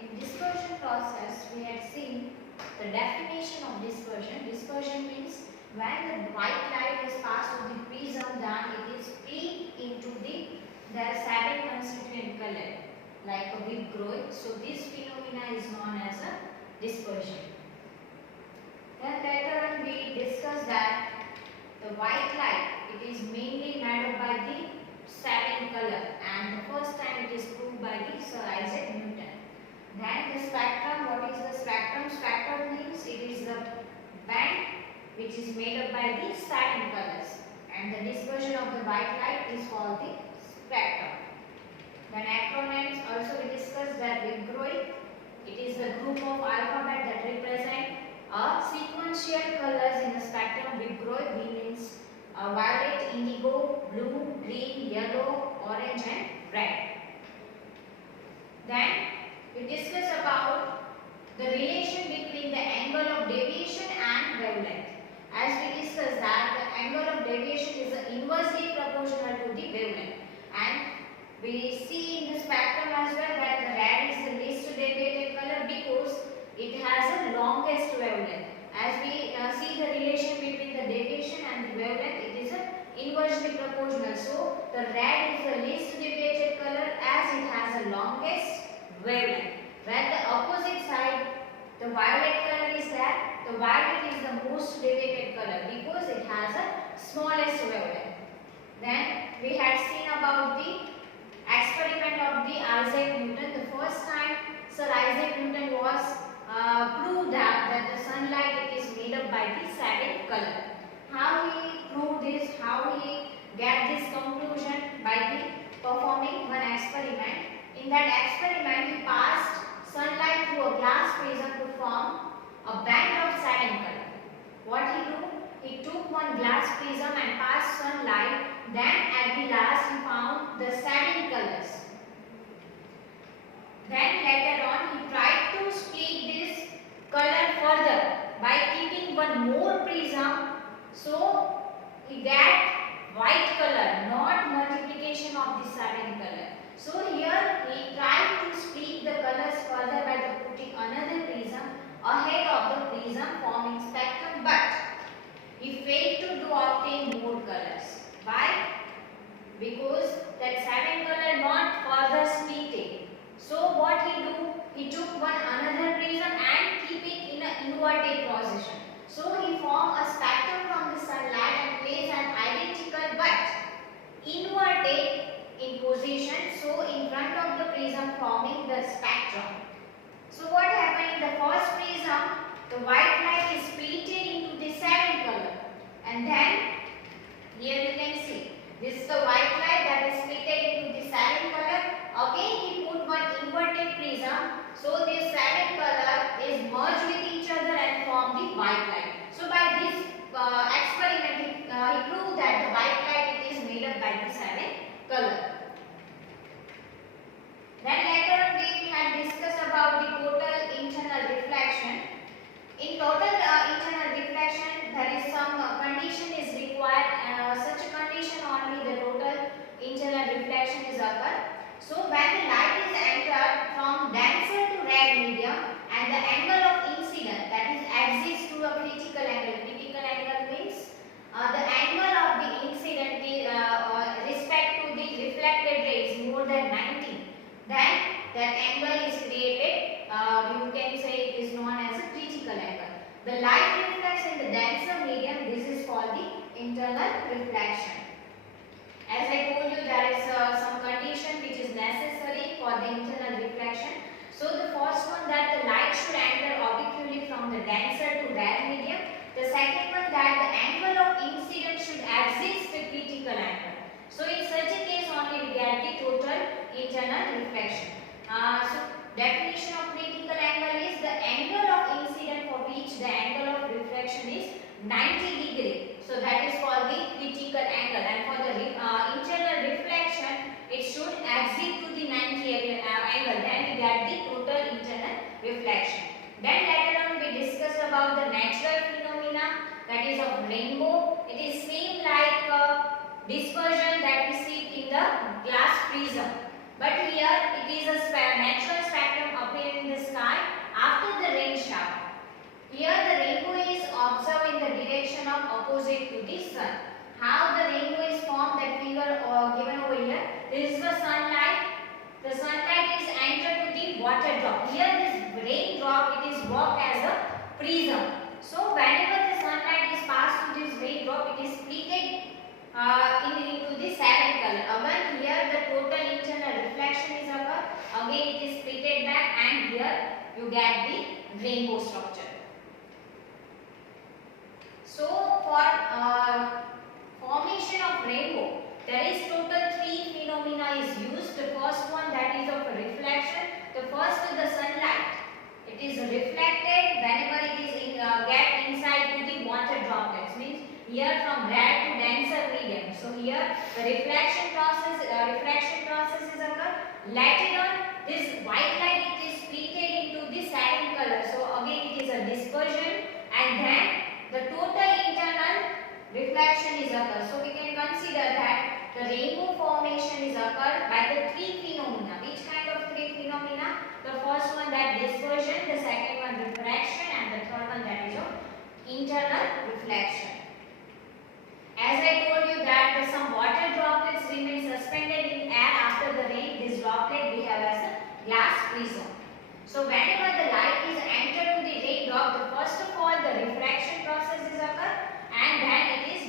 In dispersion process, we had seen the definition of dispersion. Dispersion means when the white light is passed through the prism, then it is split into the seven constituent color like a big growth. So this phenomena is known as a dispersion. Then later on we discussed that the white light, it is mainly made up by the seven color, and the first time it is proved by the Sir Isaac Newton. Then the spectrum, what is the spectrum? Spectrum means it is the band which is made up by the seven colors, and the dispersion of the white light is called the spectrum. Then acronyms, also we discussed that Vigroid, it is the group of alphabet that represent sequential colors in the spectrum. Vigroid means violet, indigo, blue, green, yellow, orange and red. Then we discuss about the relation between the angle of deviation and wavelength. As we discussed that the angle of deviation is inversely proportional to the wavelength, and we see in the spectrum as well that the red is the least deviated color because it has the longest wavelength. As we see the relation between the deviation and the wavelength, it is inversely proportional. So the red is the least deviated color as it has the longest wavelength. Where the opposite side, the violet color is that the violet is the most deviated color because it has a smallest wavelength. Then we had seen about the experiment of the Isaac Newton. The first time Sir Isaac Newton was proved that the sunlight it is made up by the seven color. How he proved this? How he get this conclusion? By the performing one experiment. In that experiment, he passed sunlight through a glass prism to form a band of seven color. What he do? He took one glass prism and passed sunlight. Then at the last, he found the seven colors. Then later on, he tried to split this color further by keeping one more prism. So he got white color, not multiplication of the seven color. So here he tried to split the colors further by putting another prism ahead of the prism forming spectrum, but he failed to obtain more colors. Why? Because that seven color not further splitted. So what he do? He took one another prism and keep it in an inverted position. So he formed a spectrum from the sunlight and placed an identical but inverted in position, so in front of the prism forming the spectrum. So what happened in the first prism? The white light is splitted into the seven color, and then here you can see this is the white light that is splitted into the seven color. Again he put one inverted prism, so this seven color is merged with each other and form the white light. So by this experiment he proved that the white light it is made up by the seven color. Then later on we had discussed about the total internal reflection. In total internal reflection, there is some condition is required. Such a condition only the total internal reflection is occur. So when the light is entered from denser to red medium and the angle of incident, that is axis to a critical angle. Critical angle means the angle of the incident respect to the reflected ray is more than 90. Then that angle is created. You can say it is known as a critical angle. The light reflects in the denser medium. This is called the internal reflection. As I told you, there is some condition which is necessary for the internal reflection. So the first one that the light should enter obliquely from the denser to rare medium. The second one that the angle of incidence should exist the critical angle. So in such a case only we get the total internal reflection. So definition of critical angle is the angle of incidence for which the angle of reflection is 90 degree. So that is called the critical angle, and for the internal reflection it should exit to the 90 angle. Then we get the total internal reflection. Then later on we discuss about the natural phenomena, that is of rainbow. It is same like dispersion that we see in the glass prism, but here it is a natural spectrum appearing in the Here the rainbow is observed in the direction of opposite to the sun. How the rainbow is formed, that figure given over here. This is the sunlight. The sunlight is entered to the water drop. Here this raindrop, it is work as a prism. So whenever the sunlight is passed through this raindrop, it is splitted into the seven color. Again here the total internal reflection is occur. Again it is splitted back, and here you get the rainbow structure. So for formation of rainbow, there is total three phenomena is used. The first one, that is of reflection. The first is the sunlight. It is reflected whenever it is get inside to the water droplets. Means here from red to denser medium. So here the reflection process is occur. Later on, this white light, it is splitted into the seven colors. So again it is a dispersion, and then the total internal reflection is occur. So we can consider that the rainbow formation is occurred by the three phenomena. Which kind of three phenomena? The first one, that dispersion, the second one refraction, and the third one, that is of internal reflection. As I told you that some water droplets remain suspended in air after the rain. This droplet we have as a glass prism. So whenever the light is entered to the raindrop, the first of all the refraction process is occur, and then it is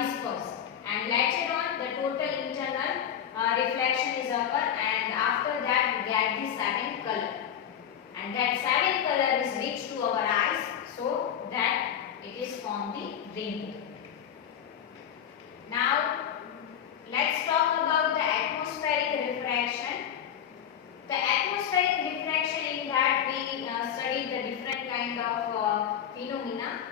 dispersed, and later on the total internal reflection is occur, and after that we get the seven color, and that seven color is reached to our eyes, so that it is formed the rainbow. Now let's talk about the atmospheric refraction. The atmospheric refraction, in that we studied the different kind of phenomena,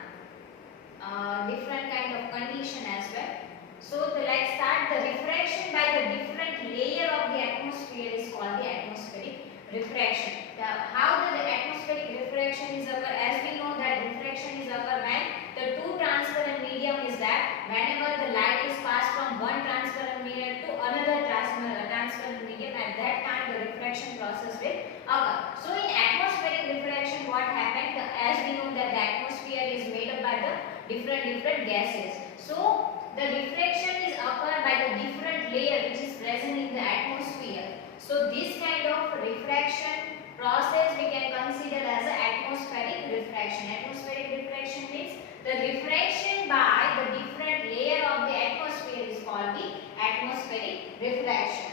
different kind of condition as well. So let's start. The refraction by the different layer of the atmosphere is called the atmospheric refraction. How the atmospheric refraction is occur? As we know that refraction is occur when the two transparent medium is that whenever the light is passed from one transparent medium to another transparent medium, at that time the refraction process will occur. So in atmospheric refraction, what happened? As we know that the atmosphere is made up by the different gases. So the refraction is occurred by the different layer which is present in the atmosphere. So this kind of refraction process we can consider as an atmospheric refraction. Atmospheric refraction means the refraction by the different layer of the atmosphere is called the atmospheric refraction.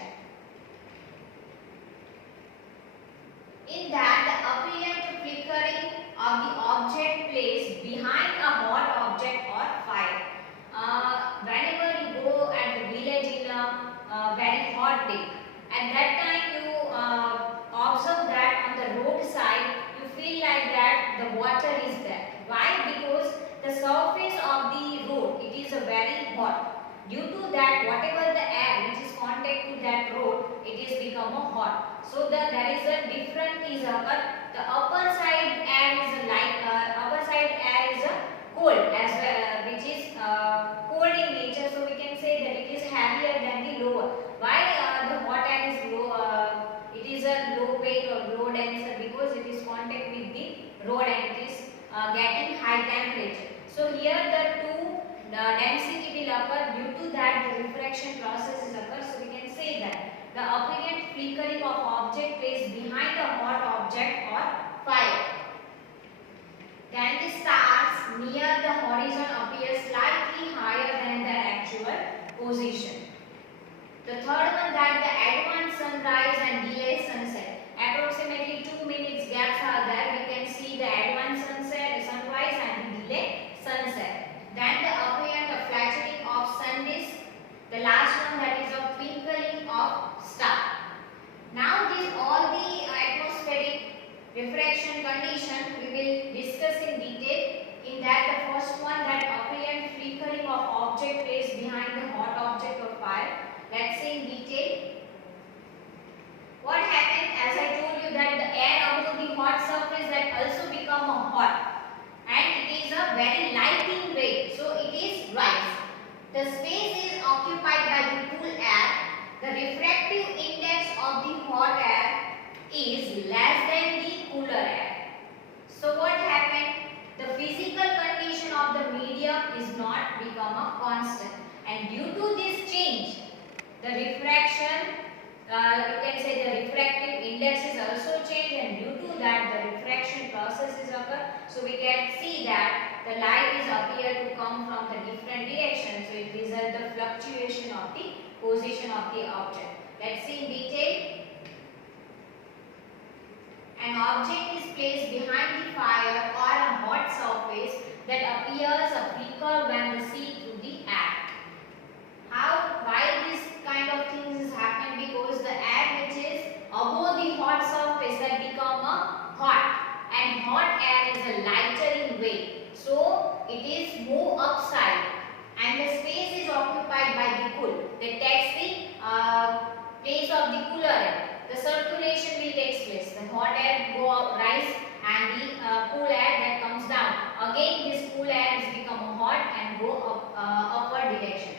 In that, the apparent flickering of the object placed behind a hot object or fire. Whenever you go at the village in a very hot day, at that time you observe that on the roadside you feel like that the water is there. Why? Because the surface of the road, it is a very hot. Due to that, whatever the air which is contact to that road, it is become a hot. So there is a difference is occur. The upper side air is a upper side air is a cold as well, which is cold in nature. So we can say that it is heavier than the lower. Why the hot air is low? It is a low weight or low denser because it is contact with the road and it is getting high temperature. So here the two density will occur. Due to that the refraction process is occur. So we can say that the apparent flickering of object placed behind a hot object or fire. Then the stars near the horizon appear slightly higher than their actual position. The third one, that the advanced sunrise and delayed sunset. Approximately 2 minutes gaps are there. We can see the advanced sunrise and the delayed sunset. Then the apparent flattening of sun disk. The last one, that is a twinkling of star. Now these all the atmospheric refraction condition we will discuss in detail. In that, the first one, that apparent flickering of object placed behind the hot object or fire. Let's see in detail. What happened? As I told you that the air above the hot surface that also become a hot, and it is a very lighting and due to this change, the refraction, you can say the refractive index is also changed, and due to that the refraction process is occur. So we can see that the light is appear to come from the different direction. So it results the fluctuation of the position of the object. Let's see in detail. An object is placed behind the fire or a hot surface that appears a flicker when seen through the air. Why this kind of things is happen? Because the air which is above the hot surface that become a hot, and hot air is a lighter in weight, so it is move upside, and the space is occupied by the cool that takes the place of the cooler air. The circulation will take place. The hot air go up, rise, and the cool air that comes down. Again, this cool air has become hot and go up, upward direction.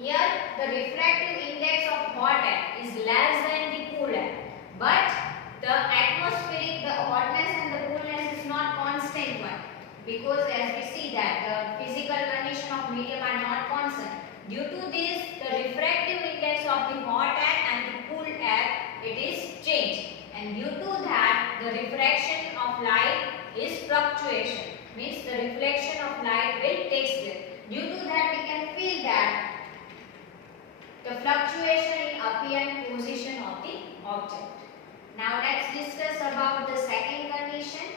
Here, the refractive index of hot air is less than the cool air, but the atmospheric, the hotness and the coolness is not constant one, because as we see that the physical condition of medium are not constant. Due to this, the refractive index of the hot air and the cool air, it is changed, and due to that the refraction of light is fluctuation, means the reflection of light will take place. Due to that we can feel that the fluctuation in apparent position of the object. Now let's discuss about the second condition.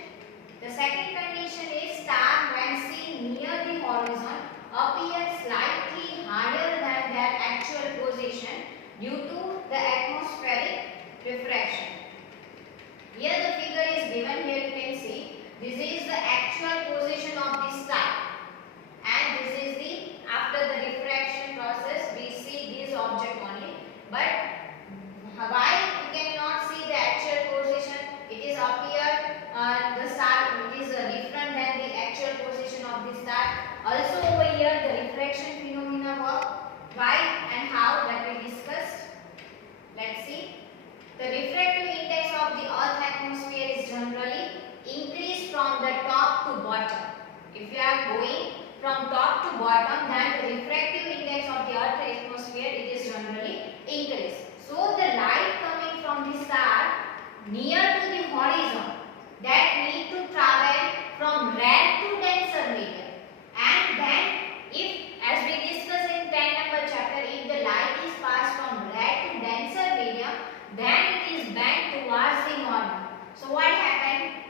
The second condition is star when seen near the horizon appear slightly higher than their actual position due to the atmospheric refraction. Here the figure is given. Here you can see this is the actual position of the star, and this is the after the refraction process we see this object only. But why we cannot see the actual position? It is appear the star, it is different than the actual position of the star. Also over here the refraction phenomena work. Why and how, that we discussed. Let's see. The refractive index of the earth atmosphere is generally increased from the top to bottom. If you are going from top to bottom, then the refractive index of the earth atmosphere, it is generally increased. So the light coming from the star near to the horizon, that need to travel from rare to denser medium, and then if, as we discussed in 10 number chapter, if the light is passed from rare to denser medium, then it is bent towards the normal. So what happened?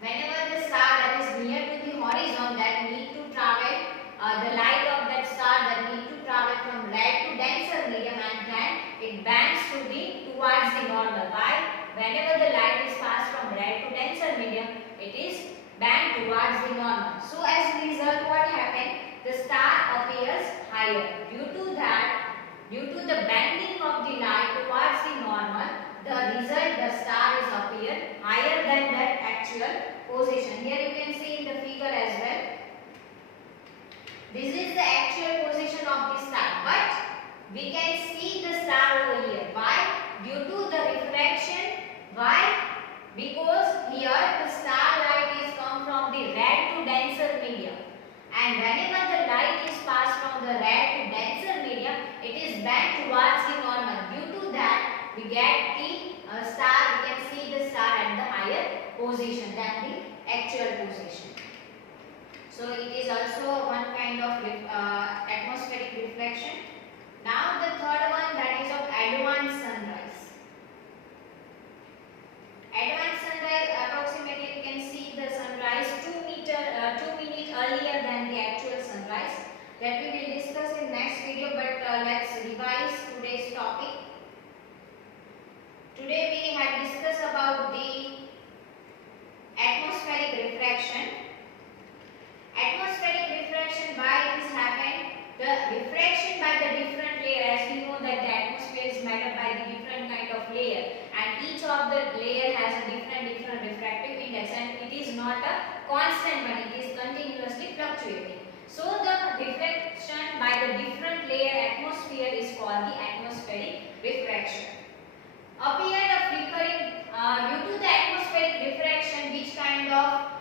Whenever the star that is near to the horizon, that need to travel, the light of that star that need to travel from rare to denser medium, and then it bends towards the normal. Why? Whenever the light is passed from rare to denser medium, it is bent towards the normal. So as a result, what happened? The star appears higher. Due to that, due to the bending of the light towards the normal, the result, the star is appear higher than that actual position. Here you can see in the figure as well. This is the actual position of the star, but we can see the star over here. Why? Due to the refraction. Why? Because here the star light is come from the rare to denser medium, and whenever the light is passed from the rare to denser medium, it is bent towards the normal. Due to that, we get the star. We can see the star at the higher position than the actual position. So it is also one kind of atmospheric reflection. Now the third one, that is of advanced sunrise. Advanced sunrise, approximately you can see the sunrise 2 minutes earlier than the actual sunrise. That we will discuss in next video, but let's revise today's topic. Today we have discussed about the atmospheric refraction. Atmospheric refraction, why it is happened? The refraction by the different layer, as we know that the atmosphere is made up by the different kind of layer, and each of the layer has a different refractive index, and it is not a constant one, it is continuously fluctuating. So the reflection by the different layer atmosphere is called the atmospheric refraction. Appear a flickering due to the atmospheric refraction, which kind of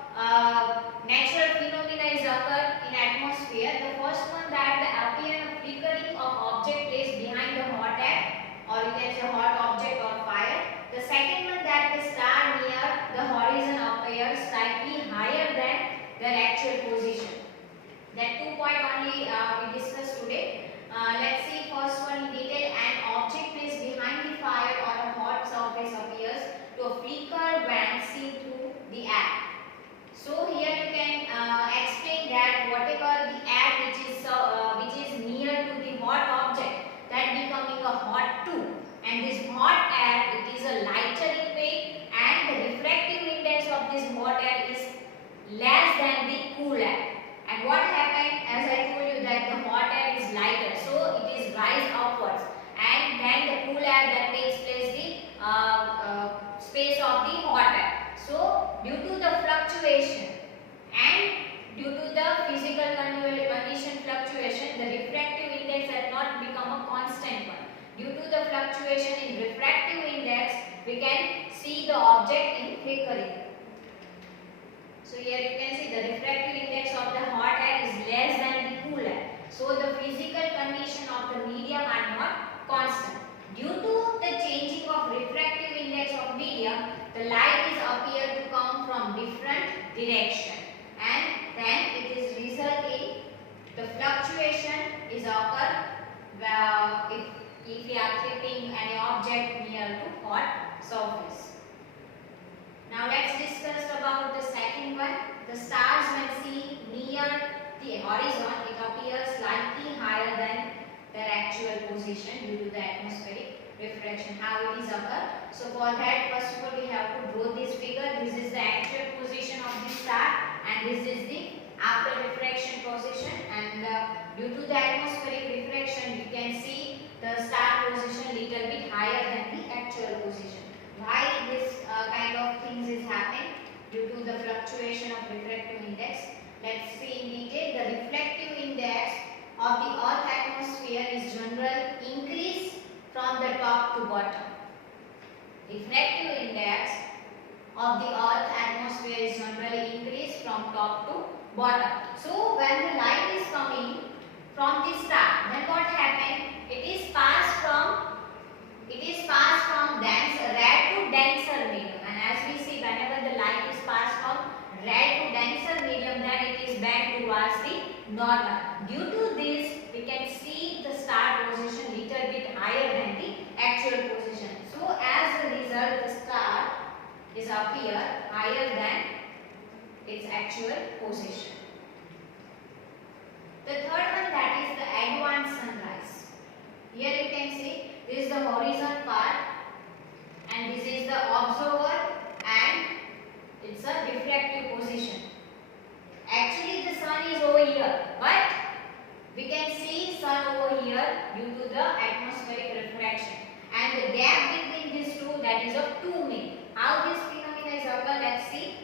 natural phenomena is occur in atmosphere. The first one, that the appearance of you can say hot object or fire. The second one, that the star near the horizon appears slightly higher than their actual position. That 2 point only we discussed today. Let's see first one in detail. An object placed behind the fire or a hot surface appears to a flicker when seen through the air. So here you can explain that whatever the air which is near to the hot object, that becoming a hot too, and this hot air, it is a lighter in weight, and the refractive index of this hot air is less than the cool air. And what happened, as I told you, that the hot air is lighter, so it is rise upwards, and then the cool air that takes place the space of the hot air. So due to the fluctuation and due to the physical condition fluctuation, the refractive index has not become a constant one. Due to the fluctuation in refractive index, we can see the object in flickering. So here you can see the refractive index of the hot air is less than the cool air. So the physical condition of the medium are not constant. Due to the changing of refractive index of medium, the light is appear to come from different direction, and then it is result in the fluctuation is occur if we are keeping any object near to hot surface. Now let's discuss about the second one. The stars when seen near the horizon, it appears slightly higher than their actual position due to the atmospheric refraction. How it is occur? So for that, first of all, we have to draw this figure. This is the actual position of the star, and this is the after refraction position. And due to the atmospheric refraction, we can see the star position little bit higher than the actual position. Why this kind of things is happening? Due to the fluctuation of refractive index. Let's see in detail. The refractive index of the Earth atmosphere is general increase from the top to bottom. Refractive index of the Earth atmosphere is generally increased from top to bottom. So when the light is coming from the star, then what happened? It is passed from red to denser medium, and as we see, whenever the light is passed from red to denser medium, then it is bent towards the normal. Due to this, we can see the star position little bit higher than the actual position. So as a result, the star is appear higher than its actual position. The third one, that is the advanced sunrise. Here you can see this is the horizon part, and this is the observer, and it's a refractive position. Actually the sun is over here, but we can see sun over here due to the atmospheric refraction, and the gap between these two, that is of 2 minutes. How this phenomena is occur? Let's see.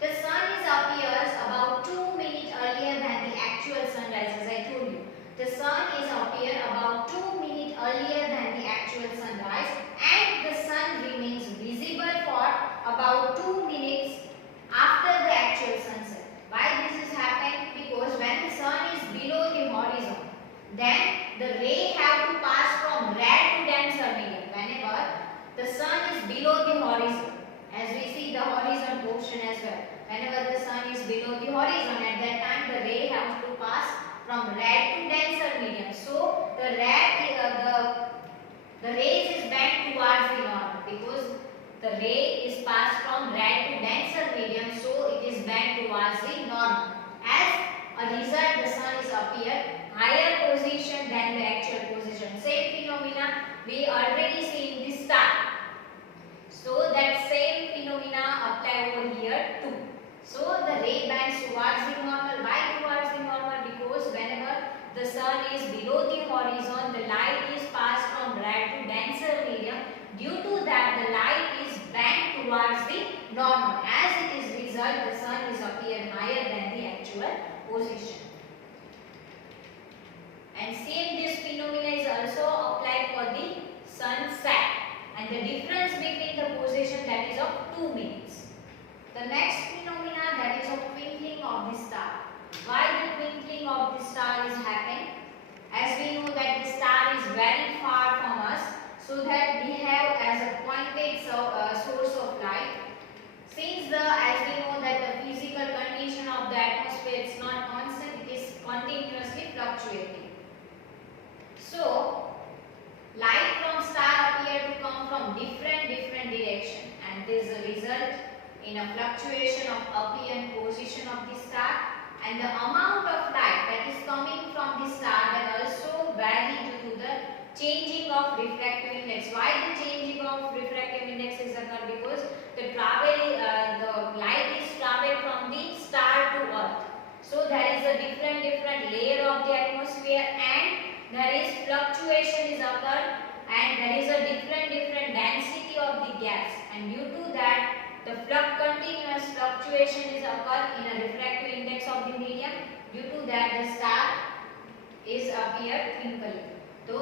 The sun is appears about 2 minutes earlier than the actual sunrise, as I told you. The sun is appear about 2 minutes earlier than the actual sunrise, and the sun remains visible for about 2 minutes after the actual sunset. Why this is happening? Because when the sun is below the horizon, then the ray have to pass from red to denser medium. Whenever the sun is below the horizon, as we see the horizon portion as well, whenever the sun is below the horizon, at that time the ray has to pass from red to denser medium. So the rays is bent towards the north, because the ray is passed from red to denser medium, so it is bent towards the north. As a result, the sun is appear higher position than the actual position. Same phenomena we already see in the star. So that same phenomena apply over here too. So the ray bends towards the normal. Why towards the normal? Because whenever the sun is below the horizon, the light is passed from red to denser medium. Due to that, the light is bent towards the normal. As it is result, the sun is appear higher than the actual position. And same this phenomena is also applied for the sunset. And the difference between the position, that is of 2 minutes. The next phenomena, that is of twinkling of the star. Why the twinkling of the star is happening? As we know that the star is very so that we have as a pointed source of light. Since as we know that the physical condition of the atmosphere is not constant, it is continuously fluctuating. So light from star appear to come from different direction, and this result in a fluctuation of appearance position of the star, and the amount of light that is coming from the star that also vary due to the changing of refractive index. Why the changing of refractive index is occur? Because the light is travel from the star to earth. So there is a different layer of the atmosphere, and there is fluctuation is occurred, and there is a different density of the gas, and due to that the continuous fluctuation is occurred in a refractive index of the medium. Due to that the star is appear twinkling. So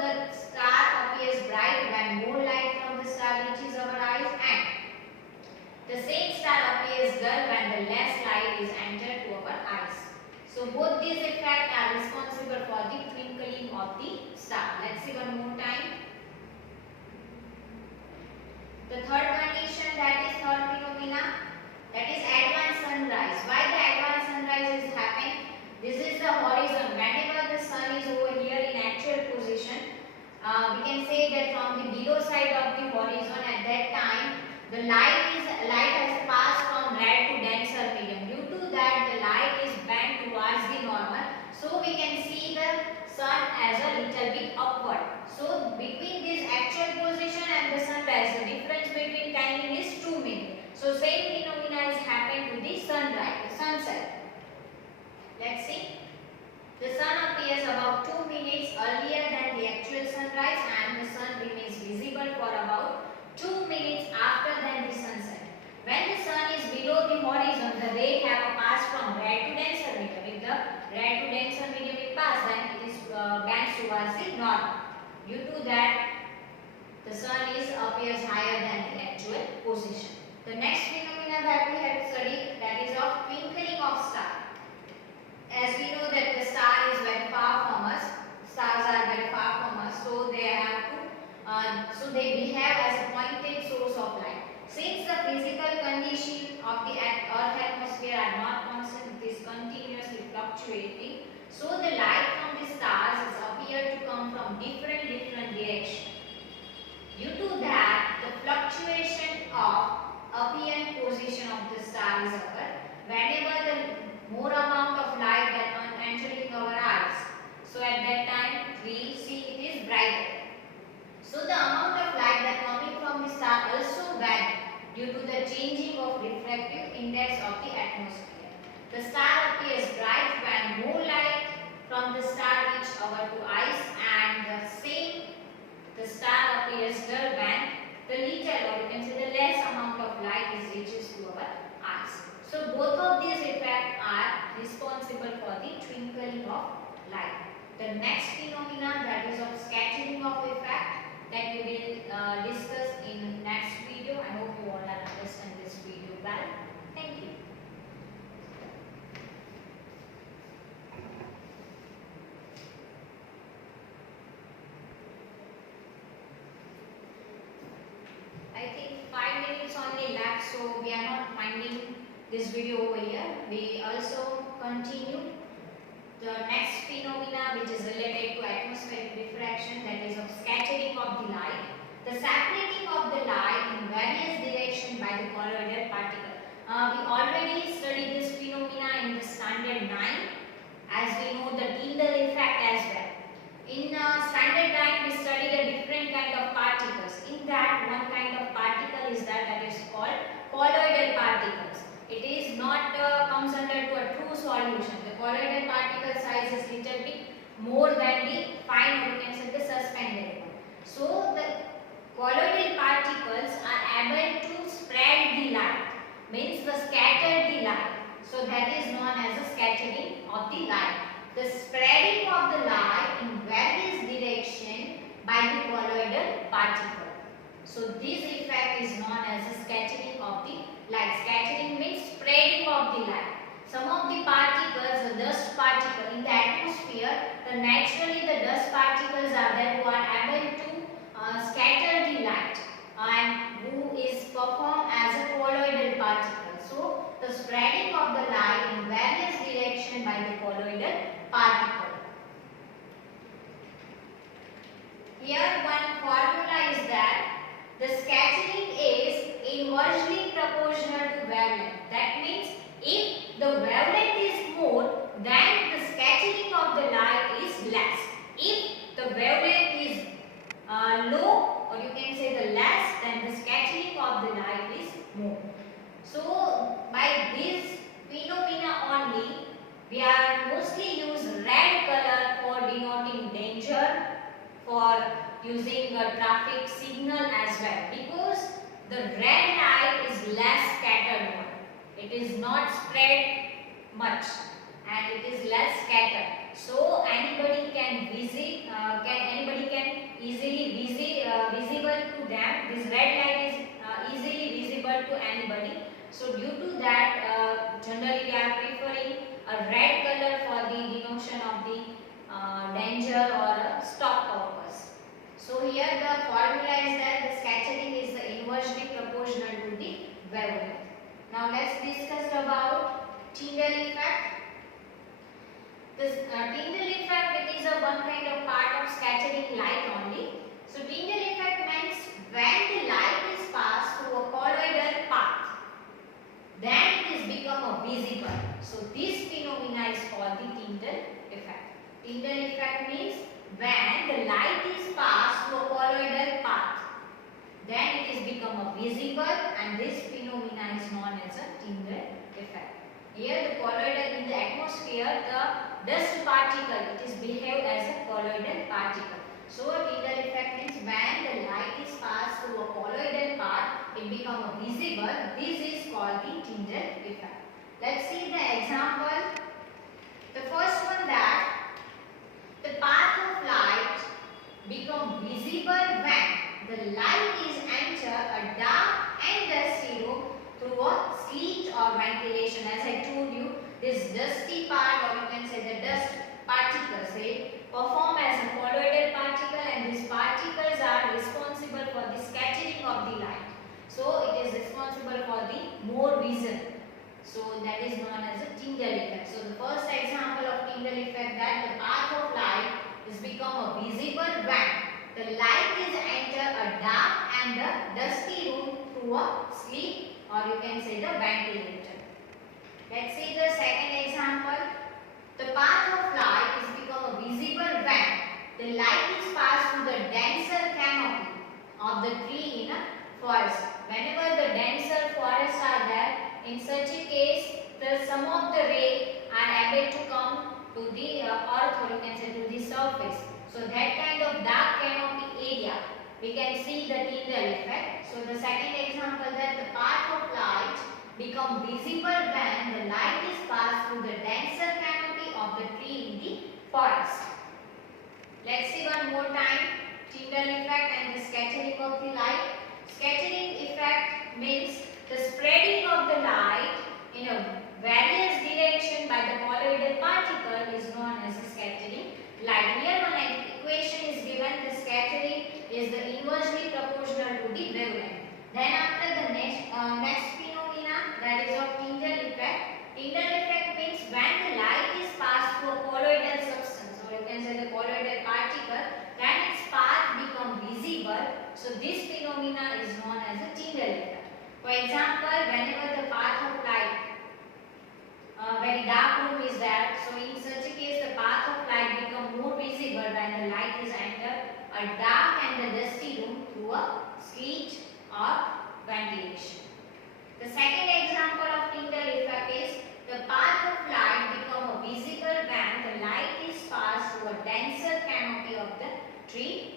the star appears bright when more light from the star reaches our eyes, and the same star appears dull when the less light is entered to our eyes. So both these effects are responsible for the twinkling of the star. Let's see one more time. The third condition, that is third phenomena, that is advanced sunrise. Why the advanced sunrise is happening? This is the horizon. Whenever the sun is over here in actual position, we can say that from the below side of the horizon, at that time the light has passed from red to denser medium. Due to that the light is bent towards the normal, so we can see the sun as a little bit upward. So between this actual position and the sunrise, the difference between timing is 2 minutes. So same phenomena is happened to the sunset. Let's see. The sun appears about 2 minutes earlier than the actual sunrise, and the sun remains visible for about 2 minutes after than the sunset. When the sun is below the horizon, the ray have passed from red to denser medium. If the red to denser medium is passed, then it is bent towards the north. Due to that, the sun appears higher than the actual position. The next phenomena that we have studied, that is of twinkling of star. As we know that the star is very far from us, stars are very far from us, so they behave as a pointed source of light. Since the physical condition of the earth atmosphere are not constant, it is continuously fluctuating, so the light from the stars appear to come from different directions. Due to that, the fluctuation of appearance position of the star is occur whenever the more amount of light that entering our eyes. So at that time we see it is brighter. So the amount of light that coming from the star also vary due to the changing of refractive index of the atmosphere. The star appears bright when more light from the star reach our two eyes, and the star appears dull when the little, or you can say the less amount of light is reaches to our eyes. So both of these effects are responsible for the twinkling of light. The next phenomena, that is of scattering of effect, that we will discuss in next video. I hope you all understand this video well. Thank you. I think 5 minutes only left, so we are not finding this video over here. We also continue the next phenomena, which is related to atmospheric diffraction, that is of scattering of the light. The separating of the light in various directions by the colloidal particle. We already studied this phenomena in the standard 9, as we know the Tyndall effect as well. In standard 9 we studied a different kind of particles. In that, one kind of particle is that is called colloidal particles. It is not comes under to a true solution. The colloidal particle size is little bit more than the fine, or you can say the suspended one. So the colloidal particles are able to spread the light, means the scatter the light. So that is known as the scattering of the light. The spreading of the light in various directions by the colloidal particle. So this effect is known as the scattering of the light. Scattering means spreading of the light. Some of the particles, the dust particle in the atmosphere, naturally the dust particles are there who are able to colloidal particle. Here one formula is that the scattering is inversely proportional to wavelength. That means if the wavelength is more, then the scattering of the light is less. If the wavelength is low, or you can say the less, then the scattering of the light is more. So by this phenomena only, we are mostly use red color for denoting danger, for using a traffic signal as well, because the red light is less scattered one. It is not spread much and it is less scattered. So anybody can easily visible to them. This red light is easily visible to anybody. So due to that, generally we are preferring a red color for the denotion of the danger or a stop purpose. So here the formula is that the scattering is inversely proportional to the wavelength. Now let's discuss about Tyndall effect. This Tyndall effect, it is a one kind of part of scattering light only. So Tyndall effect means when the light is passed through a colloidal path, then it is become a visible. So this phenomena is called the Tyndall effect. Tyndall effect means when the light is passed through a colloidal path, then it is become a visible, and this phenomena is known as a Tyndall effect. Here the colloidal, in the atmosphere, the dust particle, it is behave as a colloidal particle. So Tyndall effect means when the light is passed through a colloidal path, it become a visible. This is called the Tyndall effect. Let's see the example. The first one, that the path of light become visible when the light is enter a dark and dusty room through a slit or ventilation. As I told you, this dusty part, or you can say the dust particles, they perform as a colloidal particle, and these particles are responsible for the scattering of the light. So it is responsible for the more vision. So that is known as a Tyndall effect. So the first example of Tyndall effect, that the path of light is become a visible when the light is enter a dark and the dusty room through a slit, or you can say the ventilator. Let's see the second example. The path of light is become a visible when the light is passed through the denser canopy of the tree in a forest. Whenever the denser forests are there, in such a case, some of the ray are able to come to the earth, or you can say to the surface. So that kind of dark canopy area, we can see the Tyndall effect. So the second example, that the path of light become visible when the light is passed through the denser canopy of the tree in the forest. Let's see one more time Tyndall effect and the scattering of the light. Scattering effect means the spreading of the light in a various direction by the colloidal particle is known as the scattering light. Here one equation is given. The scattering is the inversely proportional to the wavelength. Then after the next phenomena, that is of Tyndall effect. Tyndall effect means when the light is passed through a colloidal substance, or you can say the colloidal particle, then its path become visible. So this phenomena is known as a Tyndall effect. For example, whenever the path of light, very dark room is there, so in such a case the path of light become more visible when the light is enter a dark and the dusty room through a slit or ventilation. The second example of Tyndall effect is the path of light become visible when the light is passed through a denser canopy of the tree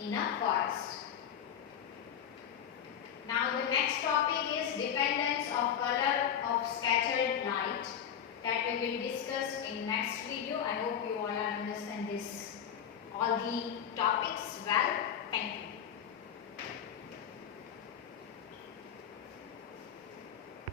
in a forest. Now the next topic is dependence of color of scattered light, that we will discuss in next video. I hope you